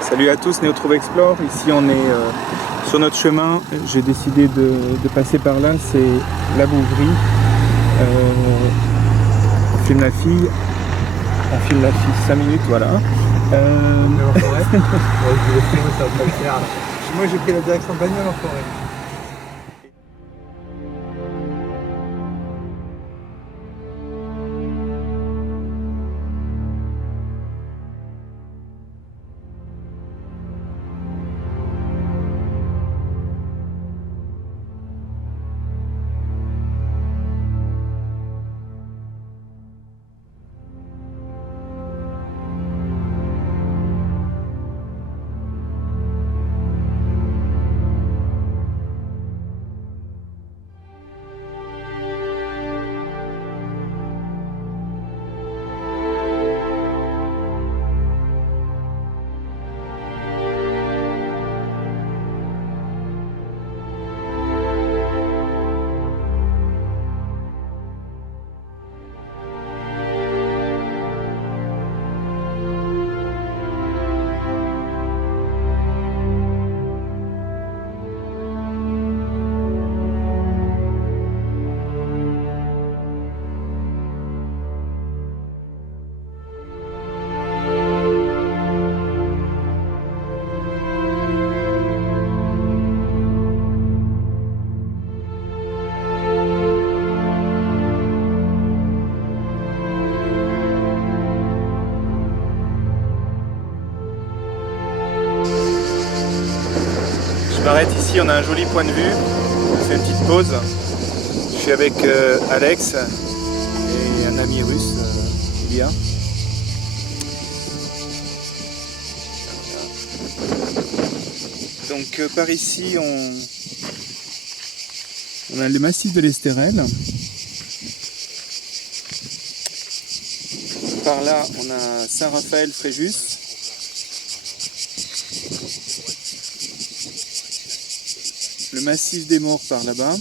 Salut à tous, Néo Trouve Explore. Ici on est sur notre chemin. J'ai décidé de passer par là, c'est la Bouvrie. On filme la fille. 5 minutes, voilà. En forêt. Moi j'ai pris la direction de bagnole en forêt. Je m'arrête ici, on a un joli point de vue. On fait une petite pause. Je suis avec Alex et un ami russe, Ilya. Donc par ici, on a le massif de l'Estérel. Par là, on a Saint-Raphaël-Fréjus. Le massif des Morts par là-bas.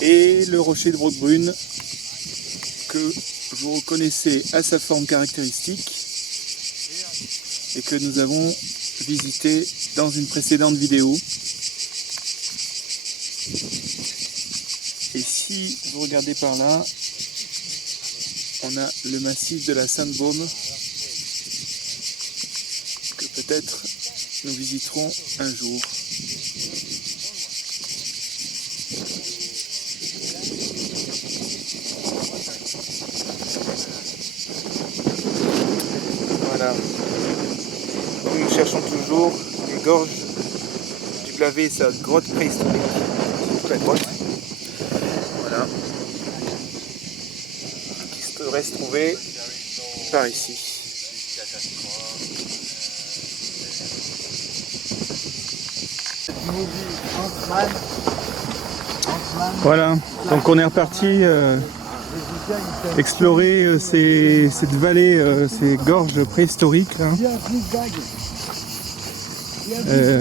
Et le rocher de Brockbrunn que vous reconnaissez à sa forme caractéristique et que nous avons visité dans une précédente vidéo. Et si vous regardez par là, on a le massif de la Sainte-Baume que peut-être nous visiterons un jour. Voilà. Nous cherchons toujours les gorges du Blavet et sa grotte préhistorique. La grotte. Voilà. Qui devrait se trouver par ici. Voilà, donc on est reparti explorer cette vallée, ces gorges préhistoriques là,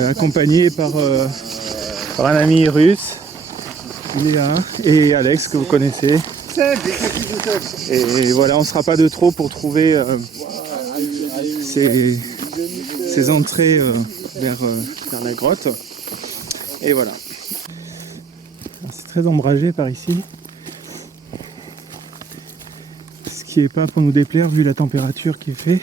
accompagné par un ami russe, Léa, et Alex que vous connaissez. Et voilà, on ne sera pas de trop pour trouver ces entrées vers la grotte. Et voilà. C'est très ombragé par ici. Ce qui n'est pas pour nous déplaire vu la température qu'il fait.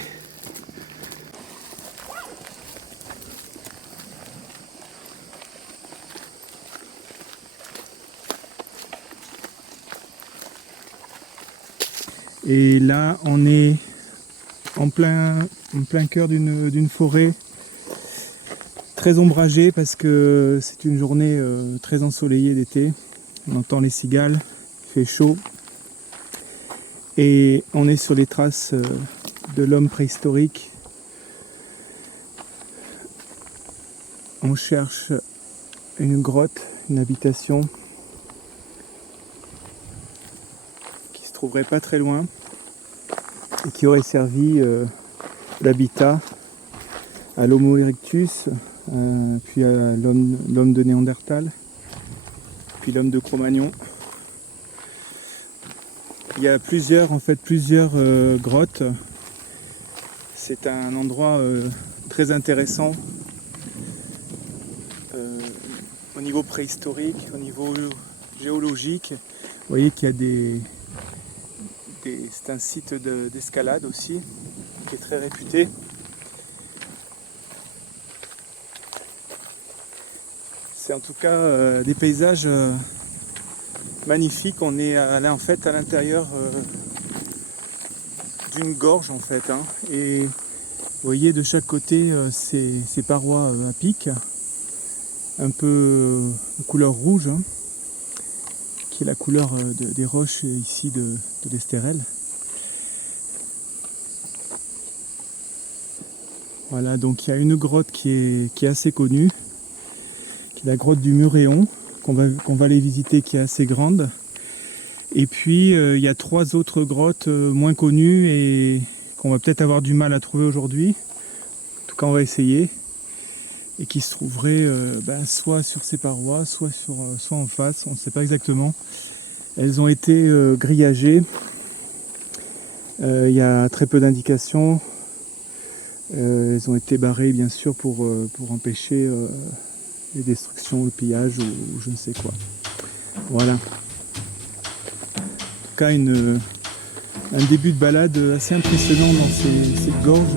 Et là, on est en plein cœur d'une forêt très ombragée parce que c'est une journée très ensoleillée d'été. On entend les cigales, il fait chaud. Et on est sur les traces de l'homme préhistorique. On cherche une grotte, une habitation qui se trouverait pas très loin et qui aurait servi d'habitat à l'Homo erectus, puis à l'homme de Néandertal, puis l'homme de Cro-Magnon. Il y a plusieurs grottes. C'est un endroit très intéressant au niveau préhistorique, au niveau géologique. Vous voyez qu'il y a c'est un site d'escalade aussi, qui est très réputé. C'est en tout cas des paysages magnifiques. On est là en fait à l'intérieur d'une gorge en fait, hein. Et vous voyez de chaque côté ces parois à pic, un peu de couleur rouge, hein, qui est la couleur des roches ici de l'Estérel. Voilà, donc il y a une grotte qui est assez connue, qui est la grotte du Muréon, qu'on va aller visiter, qui est assez grande. Et puis il y a 3 autres grottes moins connues et qu'on va peut-être avoir du mal à trouver aujourd'hui. En tout cas, on va essayer. Et qui se trouveraient soit sur ces parois, soit en face, on ne sait pas exactement. Elles ont été grillagées. Il y a très peu d'indications. Elles ont été barrées bien sûr pour empêcher les destructions, le pillage ou je ne sais quoi. Voilà. En tout cas, un début de balade assez impressionnant dans cette gorge.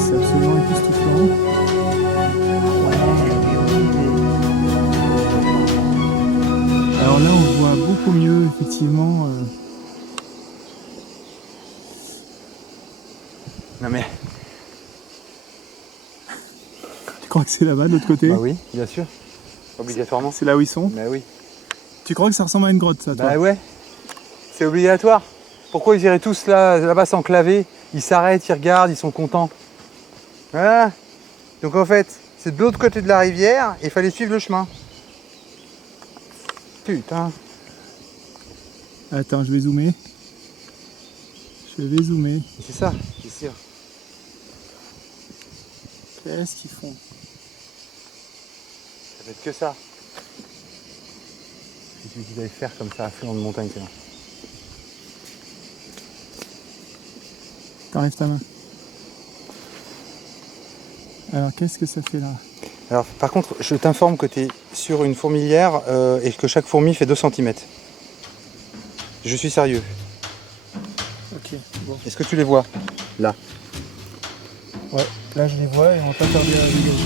C'est absolument époustouflant. Alors là, on voit beaucoup mieux, effectivement. Non mais... Tu crois que c'est là-bas, de l'autre côté? Bah oui, bien sûr. Obligatoirement. C'est là où ils sont? Bah oui. Tu crois que ça ressemble à une grotte, ça, toi? Bah ouais. C'est obligatoire. Pourquoi ils iraient tous là-bas s'enclaver? Ils s'arrêtent, ils regardent, ils sont contents. Voilà. Donc en fait, c'est de l'autre côté de la rivière et il fallait suivre le chemin. Putain. Attends, je vais zoomer. C'est ça, c'est sûr. Qu'est-ce qu'ils font? Ça peut être que ça. C'est celui qu'ils allaient faire comme ça, à flanc de montagne, c'est là. T'enlèves ta main. Alors, qu'est-ce que ça fait là? Alors, par contre, je t'informe que tu es sur une fourmilière et que chaque fourmi fait 2 cm. Je suis sérieux. Ok, bon. Est-ce que tu les vois? Là. Ouais, là je les vois et on va pas tarder à les dégager.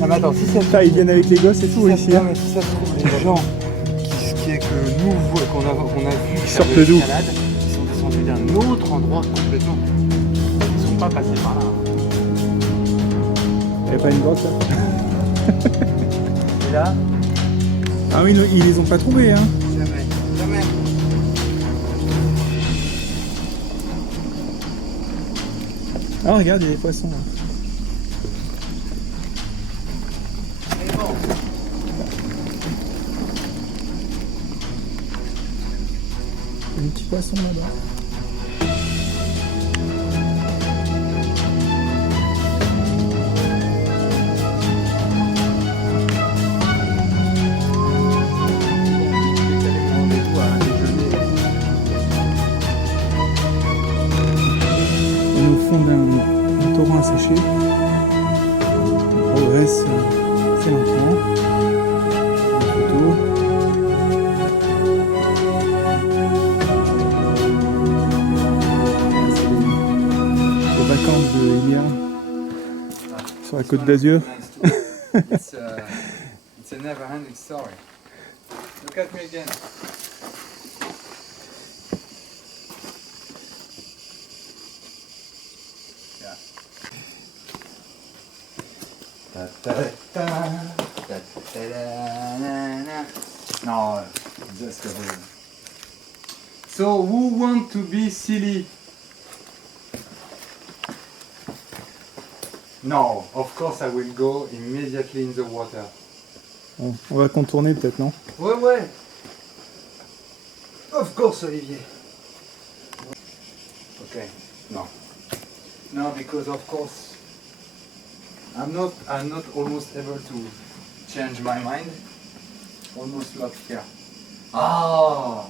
Ah mais attends, si ça se Ils viennent avec les gosses et tout ici. Non, mais si ça se trouve, les gens que nous qu'on a vu Ils sortent d'où? Ils sont descendus d'un autre endroit complètement. Ils sont pas passés par là. Il n'y a pas une grotte là? Et là, Ah oui, ils les ont pas trouvés, hein. Jamais. Ah regarde, il y a des poissons là. Mais bon. Il y a des petits poissons là-bas. On est au fond d'un torrent asséché. On progresse assez lentement. Une photo. Les vacances de Iliar sur la côte d'Azur. It's a never-ending story. Look at me again. Yeah. Ta ta ta ta ta na na. No, just a little. So who want to be silly? No, of course I will go immediately in the water. Bon, on va contourner peut-être, non? Ouais, ouais. Of course, Olivier. Okay, no. No, because of course I'm not almost able to change my mind. Almost locked here. Ah.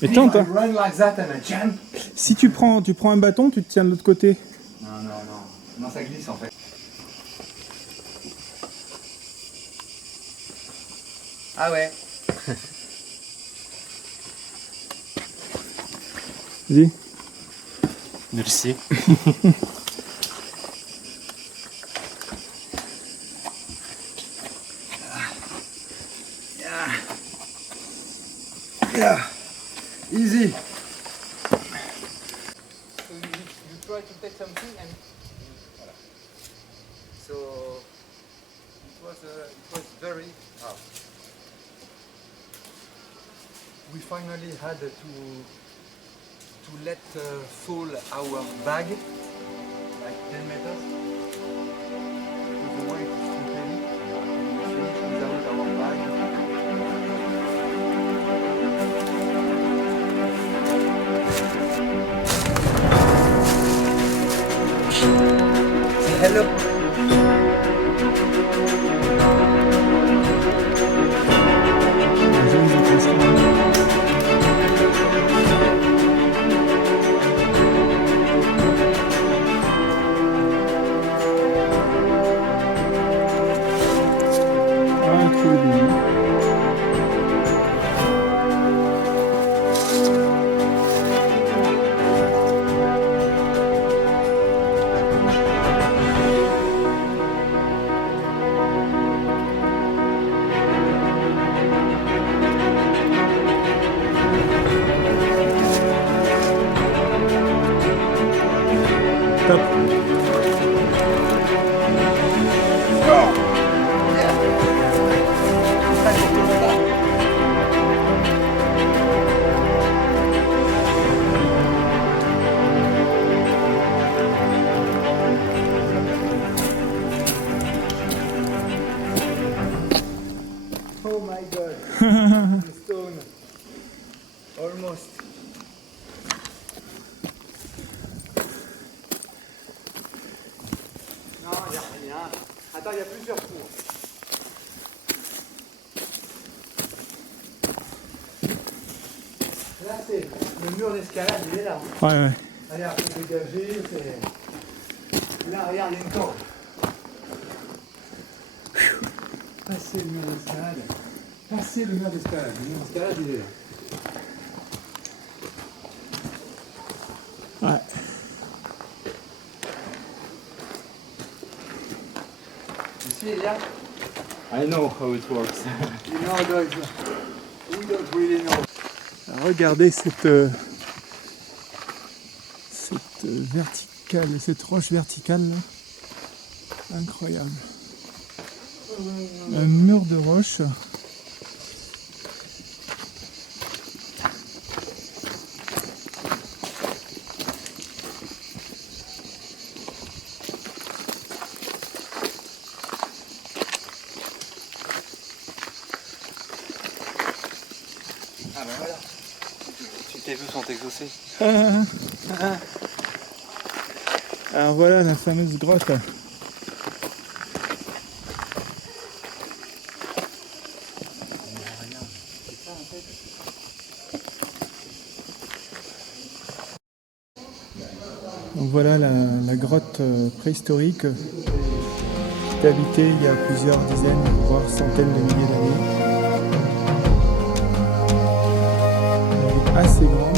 Mais If tente, I hein. run like that and I jump. Si tu prends un bâton, tu te tiens de l'autre côté. Non, non, non. Non, ça glisse en fait. Ah ouais. Vas-y. Merci. Yeah. Yeah. Easy. So you try to take something and voilà. So it was very hard. We finally had to let fall our bag like 10 meters. Because the weight is too heavy. And we finished without our bag. Hello. Top. Oh my god. The stone. Almost. Non, il n'y a rien. Attends, il y a plusieurs cours. Là, c'est le mur d'escalade, il est là. Ouais, ouais. Regarde, c'est dégagé, c'est... Là, regarde, il y a une corde. Passer le mur d'escalade. Passer le mur d'escalade. Le mur d'escalade, il est là. Ouais. You see, yeah? I know how it works. You know, dogs. We don't really know. Regardez cette verticale, cette roche verticale là. Incroyable. Un mur de roche ben voilà. Si tes vœux sont exaucés. Alors voilà la fameuse grotte. Donc voilà la grotte préhistorique qui était habitée il y a plusieurs dizaines, voire centaines de milliers d'années. Elle est assez grande.